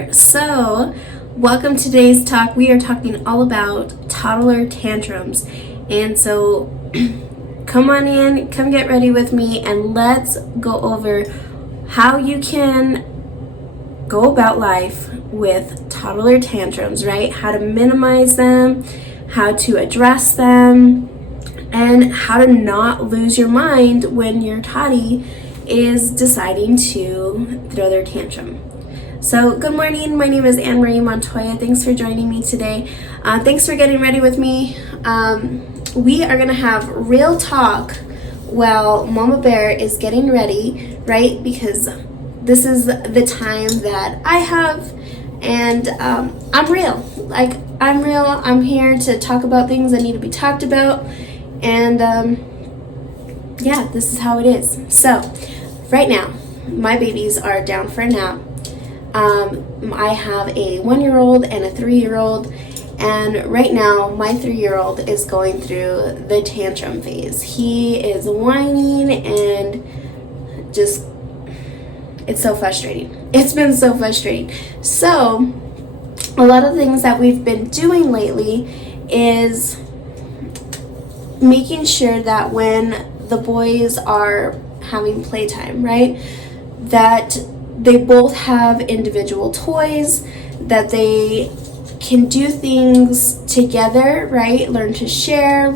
there. So, welcome to today's talk. We are talking all about toddler tantrums. And so, come on in, come get ready with me, and let's go over how you can go about life with toddler tantrums, right? How to minimize them, how to address them, and how to not lose your mind when your toddy is deciding to throw their tantrum. So good morning, my name is AnnMarie Montoya. Thanks for joining me today. Thanks for getting ready with me. We are gonna have real talk while Momma Bear is getting ready, right? Because this is the time that I have, and I'm real. I'm real. I'm here to talk about things that need to be talked about, and yeah, this is how it is. So right now, my babies are down for a nap. I have a 1-year-old and a 3-year-old, and right now my 3-year-old is going through the tantrum phase. He is whining and just, it's so frustrating. It's been so frustrating. So a lot of things that we've been doing lately is making sure that when the boys are having playtime, right, that they both have individual toys, that they can do things together, right? Learn to share,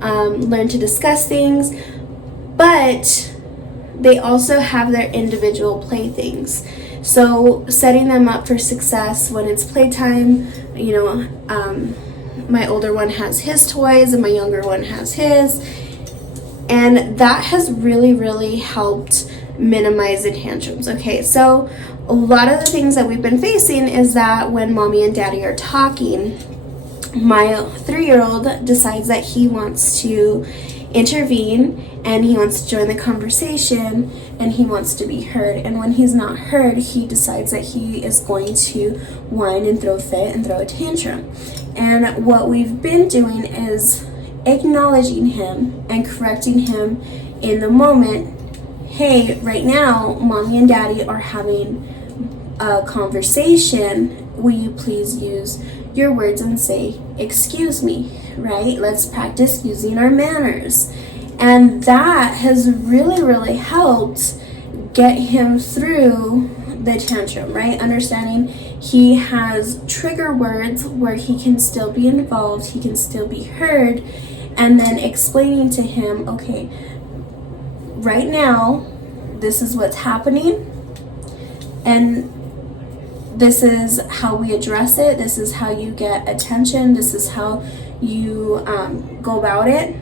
learn to discuss things, but they also have their individual playthings. So setting them up for success when it's playtime, my older one has his toys and my younger one has his, and that has really, really helped minimize the tantrums. Okay, so a lot of the things that we've been facing is that when mommy and daddy are talking, my 3-year-old decides that he wants to intervene and he wants to join the conversation and he wants to be heard, and when he's not heard, he decides that he is going to whine and throw a fit and throw a tantrum. And what we've been doing is acknowledging him and correcting him in the moment. Hey, right now, mommy and daddy are having a conversation. Will you please use your words and say, excuse me, right? Let's practice using our manners. And that has really, really helped get him through the tantrum, right? Understanding he has trigger words where he can still be involved, he can still be heard, and then explaining to him, okay, right now, this is what's happening, and this is how we address it, this is how you get attention, this is how you go about it,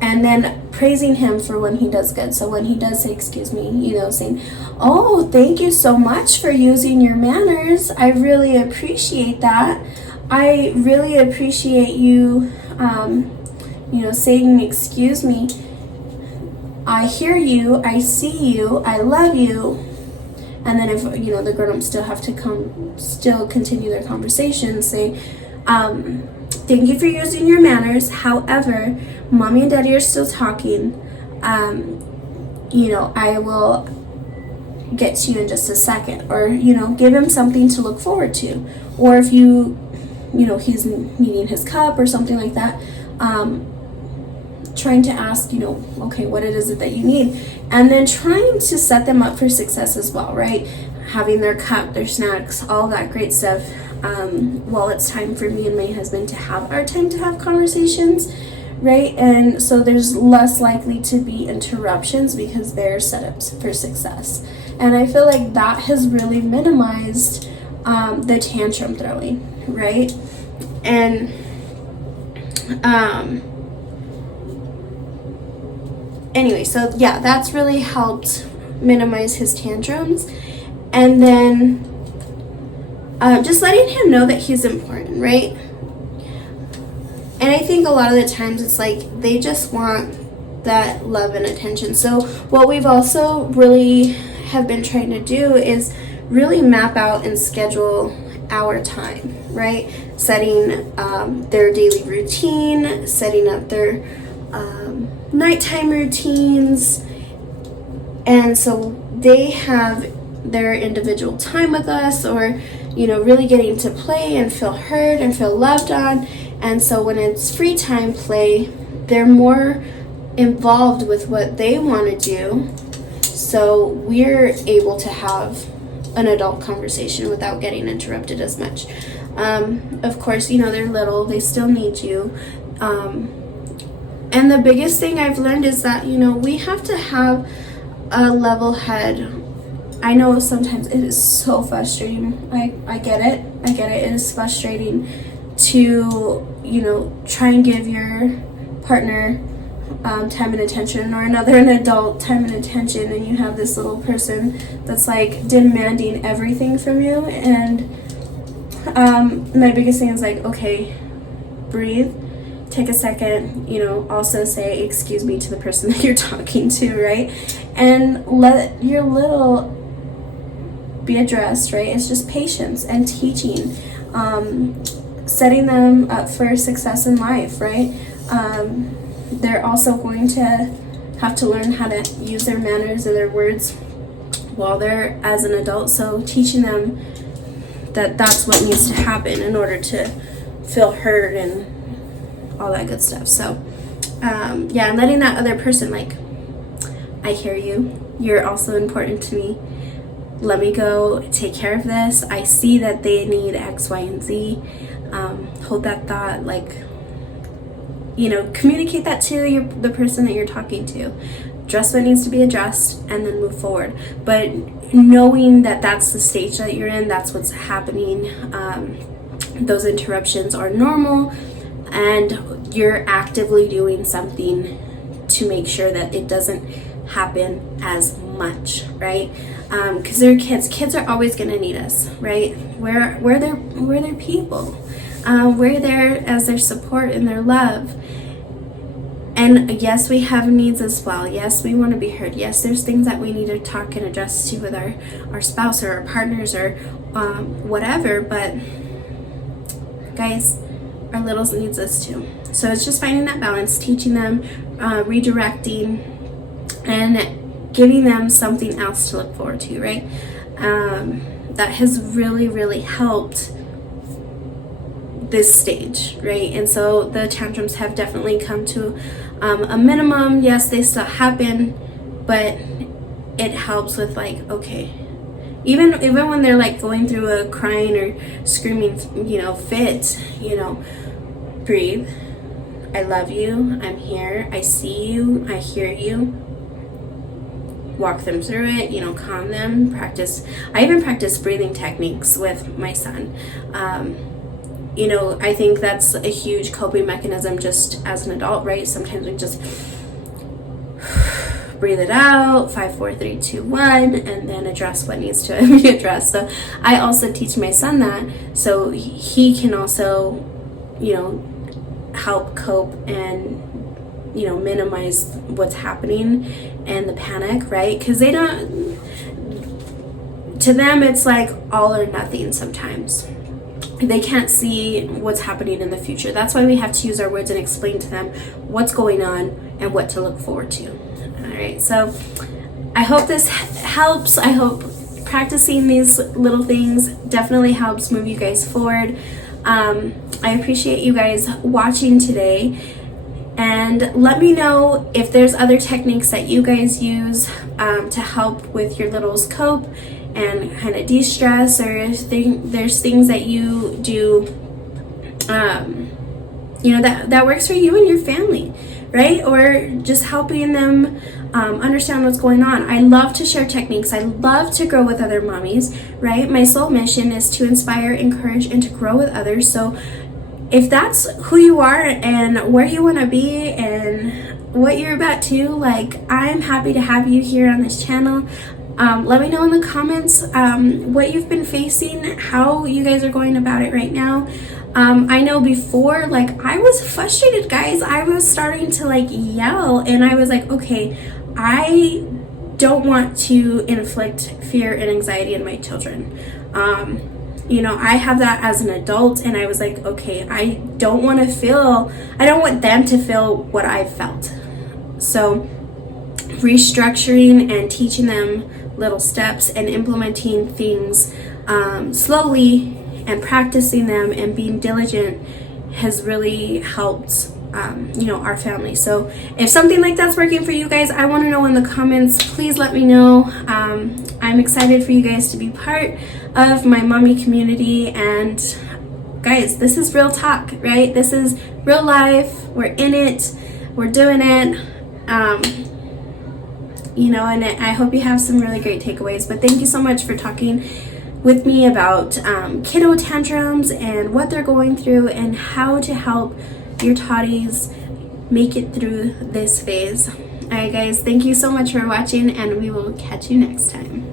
and then praising him for when he does good. So when he does say, excuse me, saying, oh, thank you so much for using your manners, I really appreciate that, I really appreciate you, saying, excuse me, I hear you, I see you, I love you. And then if, the grown-ups still have to still continue their conversation, say, thank you for using your manners. However, mommy and daddy are still talking. I will get to you in just a second. Or, give him something to look forward to. Or if he's needing his cup or something like that, trying to ask, okay, what it is that you need, and then trying to set them up for success as well, right? Having their cup, their snacks, all that great stuff, while it's time for me and my husband to have our time to have conversations, right? And so there's less likely to be interruptions because they're set up for success. And I feel like that has really minimized the tantrum throwing, right? And anyway, so yeah, that's really helped minimize his tantrums. And then just letting him know that he's important, right? And I think a lot of the times it's like they just want that love and attention. So what we've also really have been trying to do is really map out and schedule our time, right? Setting their daily routine, setting up their nighttime routines, and so they have their individual time with us, or really getting to play and feel heard and feel loved on. And so when it's free time play, they're more involved with what they want to do, so we're able to have an adult conversation without getting interrupted as much. Of course, they're little, they still need you. And the biggest thing I've learned is that, we have to have a level head. I know sometimes it is so frustrating. I get it. It is frustrating to, try and give your partner time and attention, or an adult time and attention, and you have this little person that's like demanding everything from you. And my biggest thing is like, okay, breathe, take a second, also say excuse me to the person that you're talking to, right? And let your little be addressed, right? It's just patience and teaching, setting them up for success in life, right? They're also going to have to learn how to use their manners and their words while they're as an adult, so teaching them that that's what needs to happen in order to feel heard and all that good stuff. So and letting that other person, like, I hear you, you're also important to me, let me go take care of this, I see that they need X, Y, and Z. Hold that thought, like, communicate that to the person that you're talking to. Address what needs to be addressed and then move forward. But knowing that that's the stage that you're in, that's what's happening, those interruptions are normal, and you're actively doing something to make sure that it doesn't happen as much, right? Because they're kids are always going to need us, right? We're their people. We're there as their support and their love. And yes, we have needs as well. Yes, we want to be heard. Yes, there's things that we need to talk and address to with our spouse or our partners or whatever. But guys, our littles needs us too. So it's just finding that balance, teaching them, redirecting, and giving them something else to look forward to, right? That has really, really helped this stage, right? And so the tantrums have definitely come to a minimum. Yes, they still happen, but it helps with, like, okay, even when they're like going through a crying or screaming, fit, breathe. I love you, I'm here, I see you, I hear you. Walk them through it, calm them, practice. I even practice breathing techniques with my son. I think that's a huge coping mechanism just as an adult, right? Sometimes we just breathe it out, 5, 4, 3, 2, 1, and then address what needs to be addressed. So I also teach my son that, so he can also, help cope and, minimize what's happening and the panic, right? Because they don't, to them, it's like all or nothing sometimes. They can't see what's happening in the future. That's why we have to use our words and explain to them what's going on and what to look forward to. All right, so I hope this helps. I hope practicing these little things definitely helps move you guys forward. I appreciate you guys watching today, and let me know if there's other techniques that you guys use to help with your littles cope and kind of de-stress, or if there's things that you do that works for you and your family, right? Or just helping them understand what's going on. I love to share techniques. I love to grow with other mommies, right? My sole mission is to inspire, encourage, and to grow with others. So if that's who you are and where you want to be and what you're about to, like, I'm happy to have you here on this channel. Let me know in the comments what you've been facing, how you guys are going about it right now. I know before, like, I was frustrated, guys. I was starting to, like, yell, and I was like, okay, I don't want to inflict fear and anxiety in my children. I have that as an adult, and I was like, okay, I don't want them to feel what I felt. So restructuring and teaching them little steps and implementing things slowly and practicing them and being diligent has really helped our family. So if something like that's working for you guys, I want to know in the comments. Please let me know. I'm excited for you guys to be part of my mommy community. And guys, this is real talk, right? This is real life. We're in it. We're doing it. And I hope you have some really great takeaways. But thank you so much for talking with me about kiddo tantrums and what they're going through and how to help your toddies make it through this phase. Alright guys, thank you so much for watching, and we will catch you next time.